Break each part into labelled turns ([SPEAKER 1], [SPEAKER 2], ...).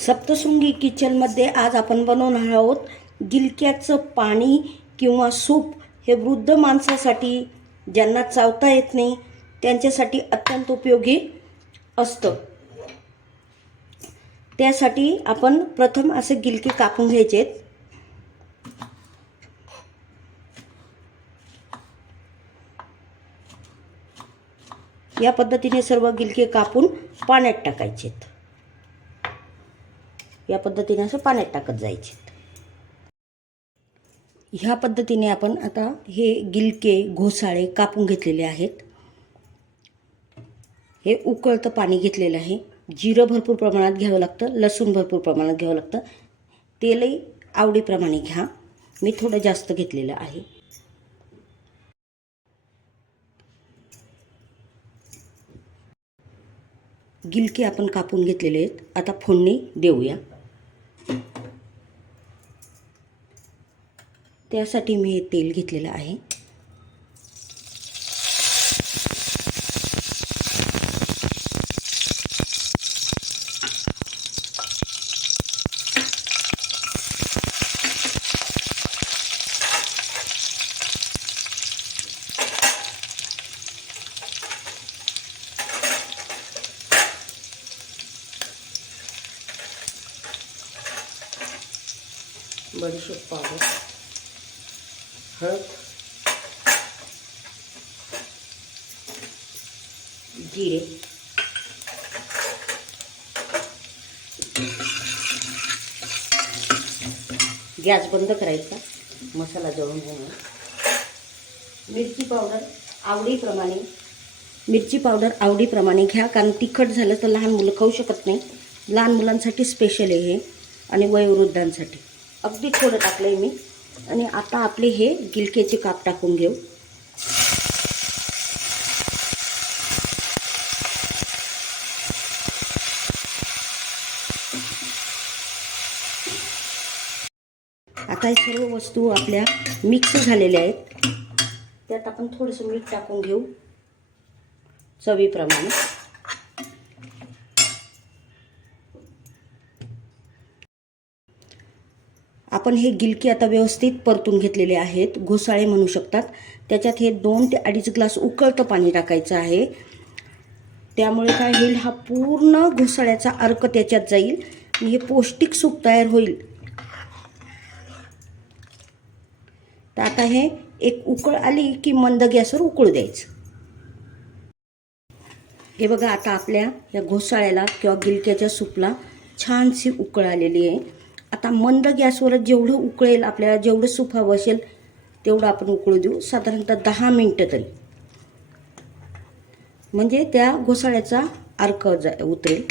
[SPEAKER 1] सप्तशृंगी किचनमध्ये आज आपण बनवणार आहोत गिलक्याचं पाणी किंवा सूप. हे वृद्ध माणसासाठी ज्यांना चावता येत नाही त्यांच्यासाठी अत्यंत उपयोगी असतं. त्यासाठी आपण प्रथम असे गिलके कापून घ्यायचे आहेत या पद्धतीने सर्व गिलके कापून पाण्यात टाकायचेत. या पद्धतीने असं पाण्यात टाकत जायचे. ह्या पद्धतीने आपण आता हे गिलके घोसाळे कापून घेतलेले आहेत. हे उकळतं पाणी घेतलेलं आहे. जिरं भरपूर प्रमाणात घ्यावं लागतं लसूण भरपूर प्रमाणात घ्यावं लागतं. तेलही आवडीप्रमाणे घ्या. मी थोडं जास्त घेतलेलं आहे. गिलके आपण कापून घेतलेले आहेत. आता फोडणी देऊया. त्यासाठी मी हे तेल घेतलेलं आहे. बडीशेप पावडर. हळद जिरे गॅस बंद करायचा. मसाला जळून घेऊन मिरची पावडर आवडीप्रमाणे मिरची पावडर आवडीप्रमाणे घ्या कारण तिखट झालं तर लहान मुलं खाऊ शकत नाही. लहान मुलांसाठी स्पेशल आहे हे आणि वयोवृद्धांसाठी. अगदी थोडं टाकलं आहे मी. आणि आता आपले हे गिलक्याचे काप टाकून घेऊ. आता हे सर्व वस्तू आपल्या मिक्स झालेल्या आहेत. त्यात आपण थोडंसं मीठ टाकून घेऊ. चवीप्रमाणे. आपण हे गिलकी आता व्यवस्थित परतून घेतलेले आहेत. घोसाळे म्हणू शकतात. त्याच्यात हे दोन ते अडीच ग्लास उकळतं पाणी टाकायचं आहे. त्यामुळे काय होईल हा पूर्ण घोसाळ्याचा अर्क त्याच्यात जाईल आणि हे पौष्टिक सूप तयार होईल. तर आता हे एक उकळ आली की मंद गॅसवर उकळू द्यायचं. हे बघा आता आपल्या या घोसाळ्याला किंवा गिलक्याच्या सूपला छानशी उकळ आलेली आहे. आता मंद गॅसवर जेवढं उकळेल आपल्याला जेवढं सूप हवं असेल तेवढं आपण उकळू देऊ. साधारणतः दहा मिनटं तरी. म्हणजे त्या घोसाळ्याचा अर्क जा उतरेल.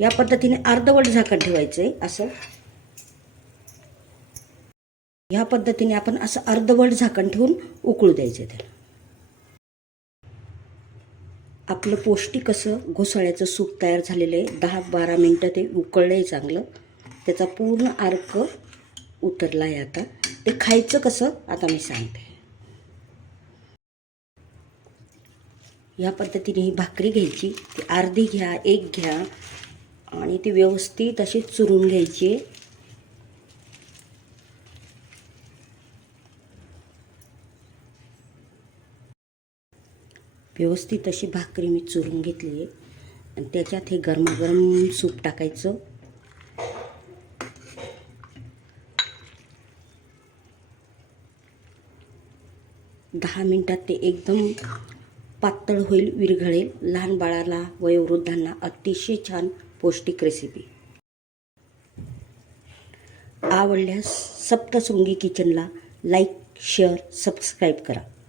[SPEAKER 1] या पद्धतीने अर्धवट झाकण ठेवायचं आहे असं. ह्या पद्धतीने आपण असं अर्धवट झाकण ठेवून उकळू द्यायचं त्याला. आपलं पौष्टिक असं घोसाळ्याचं सूप तयार झालेलं आहे. दहा बारा मिनटं ते उकळलं आहे चांगलं. त्याचा पूर्ण अर्क उतरला आहे आता. ते खायचं कसं? आता मी सांगते. या पद्धतीने ही भाकरी घ्यायची. ती अर्धी घ्या एक घ्या आणि ती व्यवस्थित अशी चुरून घ्यायची. व्यवस्थित अशी भाकरी मी चुरून घेतली आहे. आणि त्याच्यात हे गरमागरम सूप टाकायचं. दहा मिनटात ते एकदम पातळ होईल विरघळेल. लहान बाळाला वयोवृद्धांना अतिशय छान पौष्टिक रेसिपी आवडल्यास सप्तशृंगी किचनला लाईक शेअर सबस्क्राईब करा.